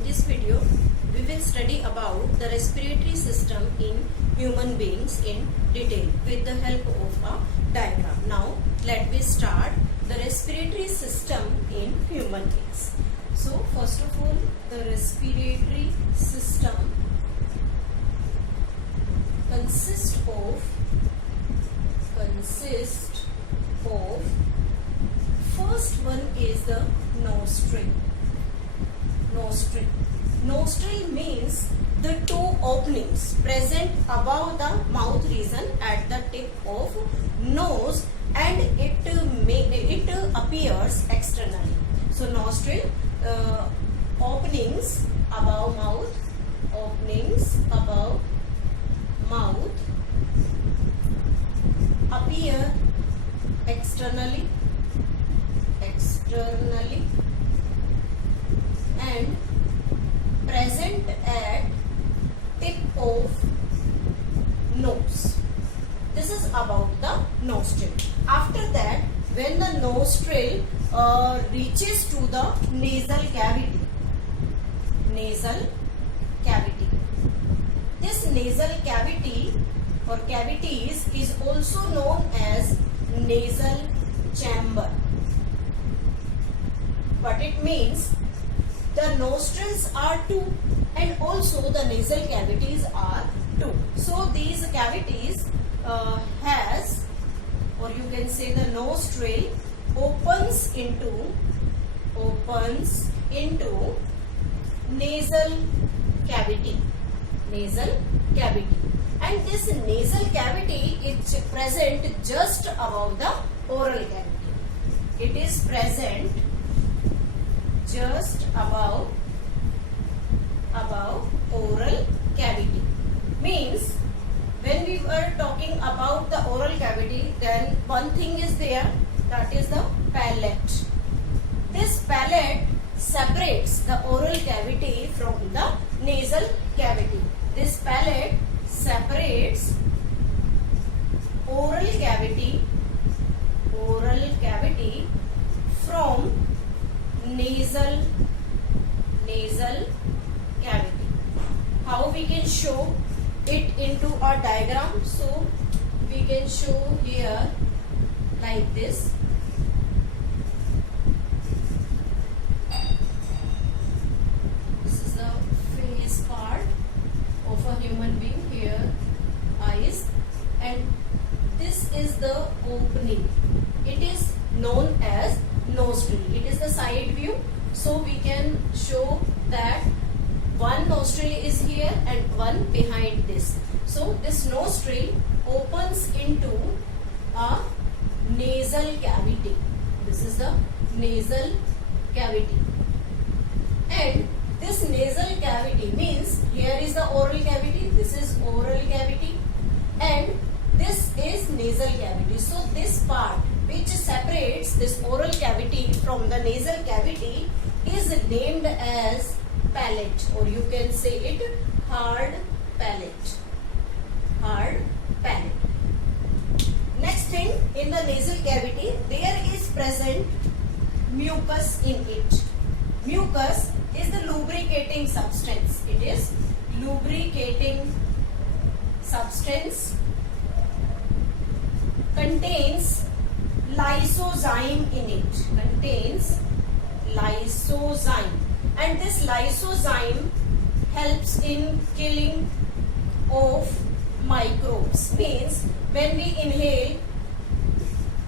In this video, we will study about the respiratory system in human beings in detail with the help of a diagram. Now, let me start the respiratory system in human beings. So, first of all, the respiratory system consists of first one is the nostril. Nostril means the two openings present above the mouth region at the tip of nose, and it appears externally. So nostril openings above mouth appear externally and present at tip of nose. This is about the nostril. After that, when the nostril reaches to the nasal cavity, this nasal cavity or cavities is also known as nasal chamber. What it means? The nostrils are two and also the nasal cavities are two. So these cavities has, or you can say the nostril opens into nasal cavity. And this nasal cavity is present just above the oral cavity. It is present just above oral cavity. Means when we were talking about the oral cavity, then one thing is there, that is the palate. This palate separates the oral cavity from the nasal cavity. This palate separates oral cavity from nasal cavity. How we can show it into a diagram? So we can show here like this. This is the face part of a human being. Here eyes, and this is the opening. It is known as nostril. It is the side view. So we can show that one nostril is here and one behind this. So this nostril opens into a nasal cavity. This is the nasal cavity. And this nasal cavity means here is the oral cavity, this is oral cavity, and this is nasal cavity. So this part which separates this oral cavity from the nasal cavity is named as palate, or you can say it hard palate. Next thing, in the nasal cavity there is present mucus in it. Mucus is the lubricating substance. It is lubricating substance, contains lysozyme in it. And this lysozyme helps in killing of microbes. Means when we inhale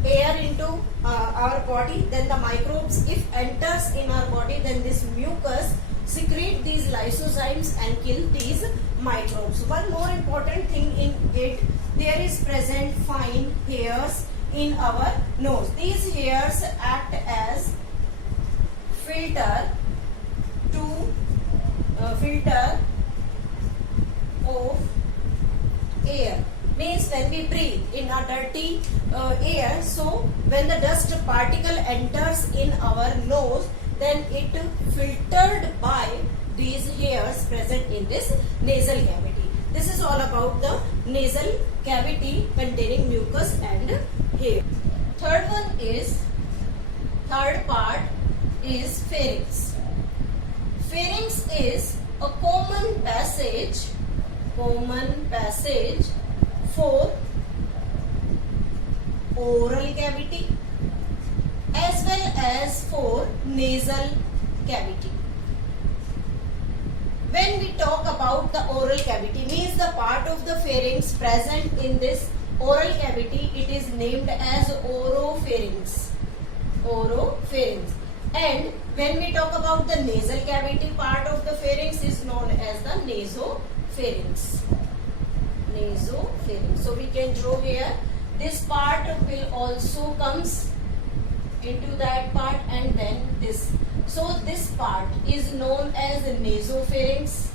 air into our body, then the microbes, if enters in our body, then this mucus secrete these lysozymes and kill these microbes. One more important thing in it, there is present fine hairs in our nose. These hairs act as filter of air. Means when we breathe in a dirty air, so when the dust particle enters in our nose, then it filtered by these hairs present in this nasal cavity. This is all about the nasal cavity containing mucus and hair. Third part is pharynx. pharynx is a common passage for oral cavity as well as for nasal cavity. When we talk about the oral cavity, means the part of the pharynx present in this oral cavity, it is named as oropharynx. And when we talk about the nasal cavity part of the pharynx is known as the nasopharynx. So we can draw here. This part will also comes into that part, and then this. So this part is known as nasopharynx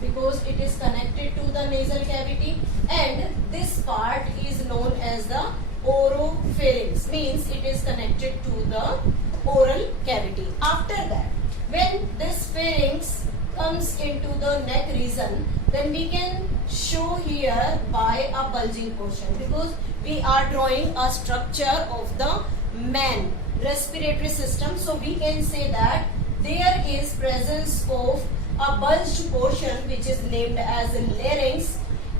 because it is connected to the nasal cavity, and this part is known as the oropharynx, means it is connected to the oral cavity. After that, when this pharynx comes into the neck region, then we can show here by a bulging portion, because we are drawing a structure of the man respiratory system. So we can say that there is presence of a bulged portion which is named as larynx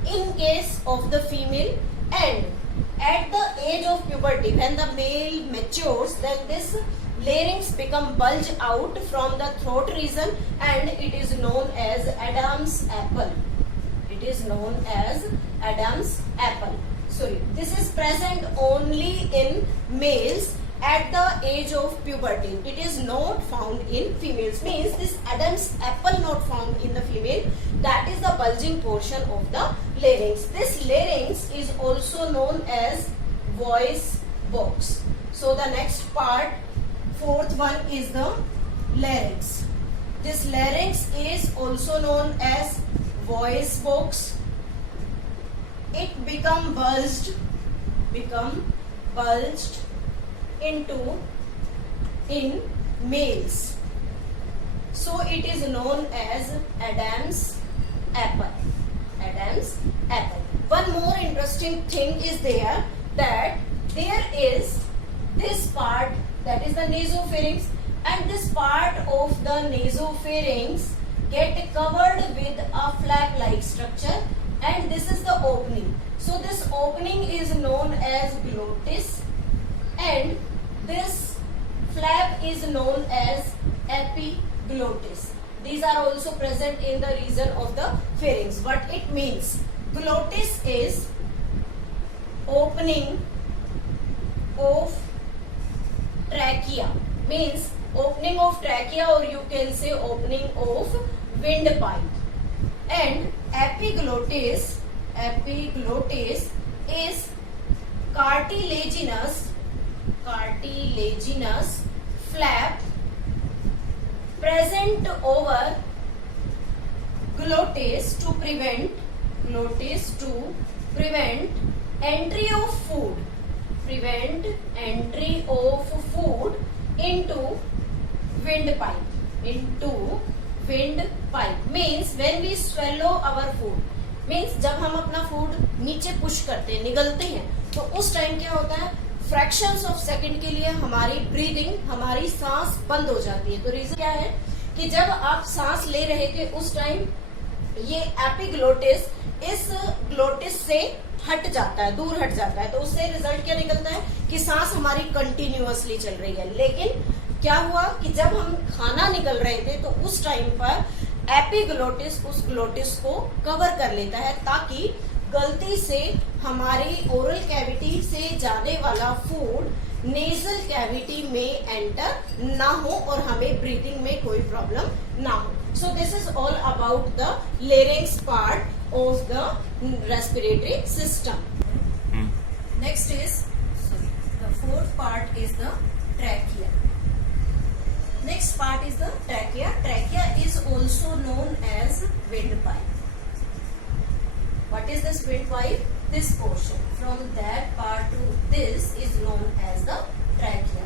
in case of the female, and at the age of puberty, when the male matures, then this larynx become bulge out from the throat region, and it is known as Adam's apple. This is present only in males at the age of puberty. It is not found in females, means this Adam's apple not found in the female. That is the bulging portion of the larynx. This larynx is also known as voice box. So the next part, fourth one, is the larynx. This larynx is also known as voice box. It become bulged in males. So it is known as Adam's apple. One more interesting thing is there, that there is this part, that is the nasopharynx, and this part of the nasopharynx get covered with a flap-like structure, and this is the opening. So this opening is known as glottis, and this flap is known as epiglottis. These are also present in the region of the pharynx. What it means? Glottis is opening of trachea, means opening of trachea, or you can say opening of windpipe. And epiglottis is cartilaginous flap present over glottis to prevent entry of food into windpipe. Means when we swallow our food, means जब हम अपना food नीचे push करते हैं, निगलते हैं, तो उस time क्या होता है, फ्रैक्शंस ऑफ सेकंड के लिए हमारी ब्रीदिंग, हमारी सांस बंद हो जाती है. तो रीजन क्या है कि जब आप सांस ले रहे थे उस टाइम ये एपिग्लोटिस इस ग्लोटिस से हट जाता है, दूर हट जाता है. तो उससे रिजल्ट क्या निकलता है कि सांस हमारी कंटिन्यूअसली चल रही है. लेकिन क्या हुआ कि जब हम खाना निकल रहे थे तो उस टाइम पर एपिग्लोटिस उस ग्लोटिस को कवर कर लेता है, ताकि गलती से हमारी ओरल कैविटी से जाने वाला फूड नेजल कैविटी में एंटर ना हो और हमें ब्रीथिंग में कोई प्रॉब्लम ना हो. So this is all about the larynx part of the respiratory system. Next is, the fourth part is the trachea. Next part is the trachea. Trachea is also known as windpipe. What is this windpipe? This portion from that part to this is known as the trachea.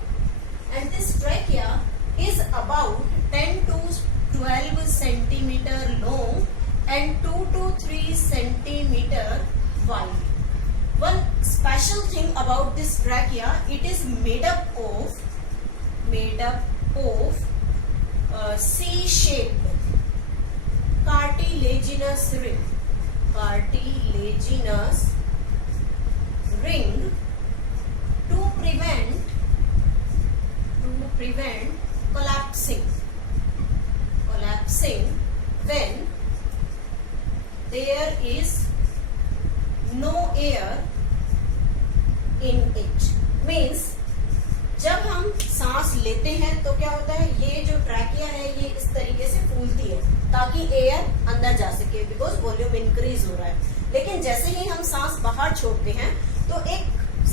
And this trachea is about 10 to 12 centimeter long and 2 to 3 centimeter wide. One special thing about this trachea, it is made up of C-shaped cartilaginous ring to prevent collapsing when there is no air in it. Means जब हम सांस लेते हैं तो क्या होता है, ये जो ट्रैकिया है ये इस तरीके से फूलती है ताकि एयर अंदर जा सके, बिकॉज वॉल्यूम इंक्रीज हो रहा है. लेकिन जैसे ही हम सांस बाहर छोड़ते हैं तो एक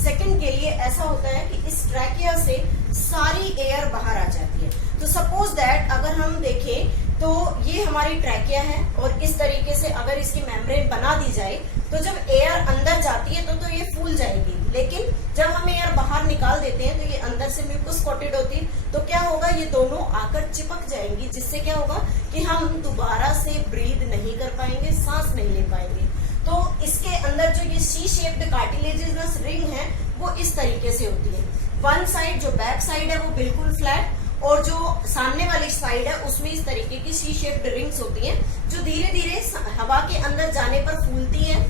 सेकंड के लिए ऐसा होता है कि इस ट्रैकिया से सारी एयर बाहर आ जाती है. तो सपोज दैट अगर हम देखें तो ये हमारी ट्रैकिया है और इस तरीके से अगर इसकी मेम्ब्रेन बना दी जाए तो जब एयर अंदर जाती है तो ये फूल जाएगी. लेकिन जब हम एयर बाहर निकाल देते हैं तो ये अंदर से म्यूकस कोटेड होती है. तो क्या होगा, ये दोनों आकर चिपक जाएंगी, जिससे क्या होगा कि हम दोबारा से ब्रीद नहीं कर पाएंगे, सांस नहीं ले पाएंगे. तो इसके अंदर जो ये सी शेप्ड कार्टिलेजिनस रिंग है वो इस तरीके से होती है. वन साइड जो बैक साइड है वो बिल्कुल फ्लैट और जो सामने वाली साइड है उसमें इस तरीके की सी शेप्ड रिंग्स होती हैं जो धीरे धीरे हवा के अंदर जाने पर फूलती हैं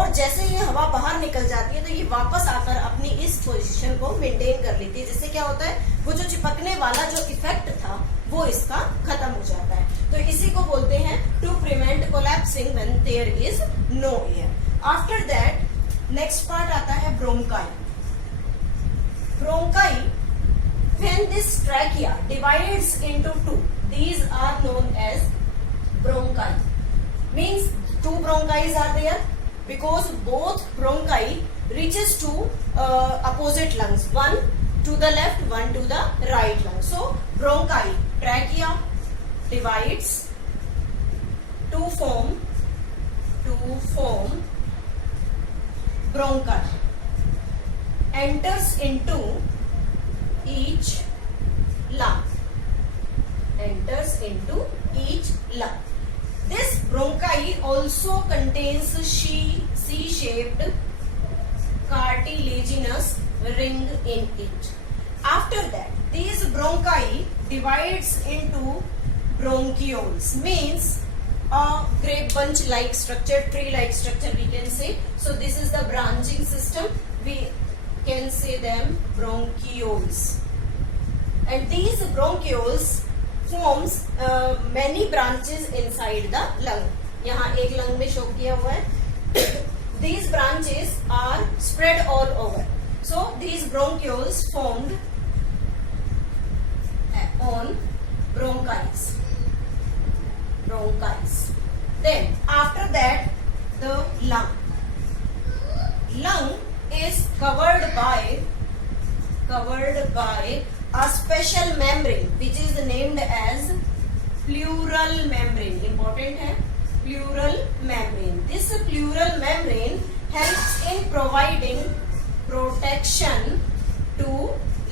और जैसे ये हवा बाहर निकल जाती है तो ये वापस आकर अपनी इस पोजीशन को मेंटेन कर लेती है, जिससे क्या होता है वो जो चिपकने वाला जो इफेक्ट था वो इसका खत्म हो जाता है. तो इसी को बोलते हैं to prevent collapsing when there is no air. After that next part आता है bronchi. When this trachea divides into two, these are known as bronchi. Means two bronchi are there because both bronchi reaches to opposite lungs, one to the left, one to the right lung. So bronchi, trachea divides to form bronchi, enters into each lung. This bronchi also contains C-shaped cartilaginous ring in it. After that, these bronchi divides into bronchioles, means a grape bunch like structure, tree like structure we can say. So this is the branching system. We can say them bronchioles, and these bronchioles forms many branches inside the lung. यहाँ एक lung में show किया हुआ है. These branches are spread all over. So these bronchioles formed on bronchis. Then after that the lung is covered by a special membrane which is named as pleural membrane. Important है pleural membrane. This pleural membrane helps in providing protection to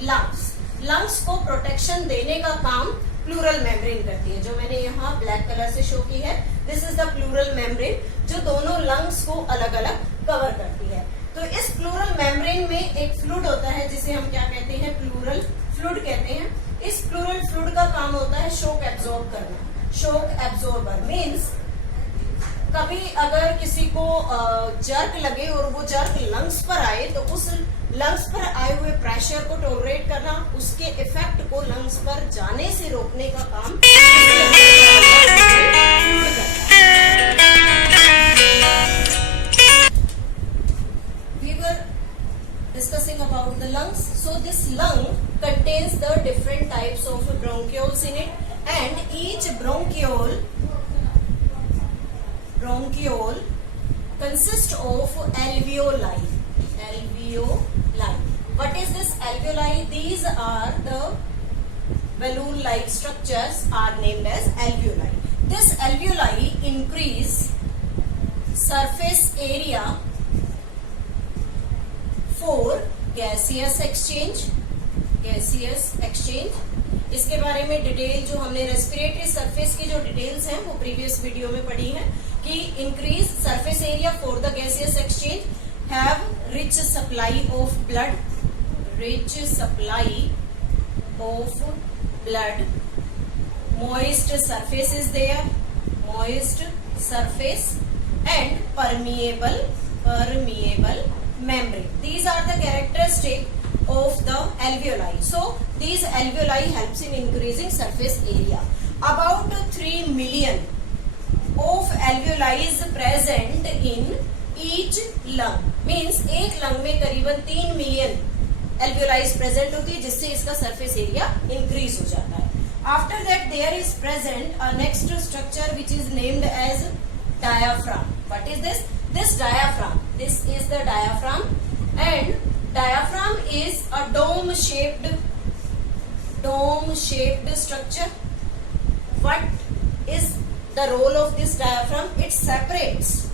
lungs. Lungs को protection देने का काम pleural membrane करती है, जो मैंने यहाँ ब्लैक कलर से शो की है. This is the pleural membrane जो दोनों लंग्स को अलग अलग कवर करती है. तो इस प्लूरल मेम्ब्रेन में एक फ्लूइड होता है जिसे हम क्या कहते हैं, प्लूरल फ्लूइड कहते हैं. इस प्लूरल फ्लूइड का काम होता है शॉक एब्जॉर्ब करना. शॉक एब्जॉर्बर मीन्स कभी अगर किसी को जर्क लगे और वो जर्क लंग्स पर आए तो उस लंग्स पर आए हुए प्रेशर को टॉलरेट करना, उसके इफेक्ट को लंग्स पर जाने से रोकने का काम we were discussing about the lungs. So this lung contains the different types of bronchioles in it, and each bronchiole consists of alveoli. What is this alveoli? These are the balloon-like structures are named as alveoli. This alveoli increase surface area for gaseous exchange. इसके बारे में detail जो हमने respiratory surface की जो details हैं वो previous video में पढ़ी है कि increase surface area for the gaseous exchange, have rich supply of blood moist surface is there, moist surface, and permeable membrane. These are the characteristic of the alveoli. So these alveoli helps in increasing surface area. About 3 million of alveoli is present in each lung. Means एक lung में करीबन 3 million alveoli present होती है, जिससे इसका surface area increase हो जाता है. After that there is present a next structure which is named as diaphragm. What is this? This diaphragm. This is the diaphragm, and diaphragm is a dome shaped structure. What is the role of this diaphragm? It separates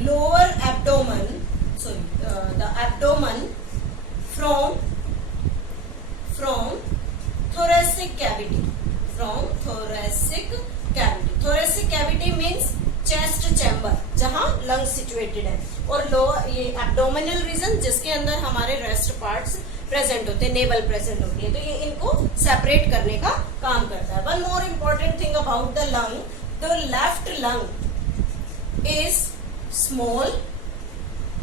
lower abdomen, the abdomen from thoracic cavity. Thoracic cavity means chest chamber, जहाँ lungs situated है, और lower ये abdominal region जिसके अंदर हमारे rest parts present होते हैं, navel present होती है, तो ये इनको separate करने का काम करता है. One more important thing about the lung, the left lung is small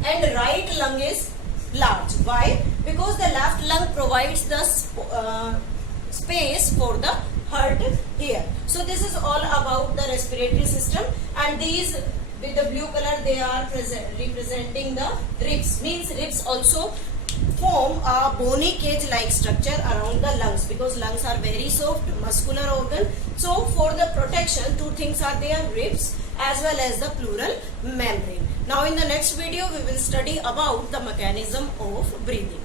and right lung is large. Why? Because the left lung provides the space for the heart here. So this is all about the respiratory system, and these with the blue color they are representing the ribs. Means ribs also form a bony cage like structure around the lungs, because lungs are very soft muscular organ. So for the protection, two things are there, ribs as well as the pleural membrane. Now in the next video we will study about the mechanism of breathing.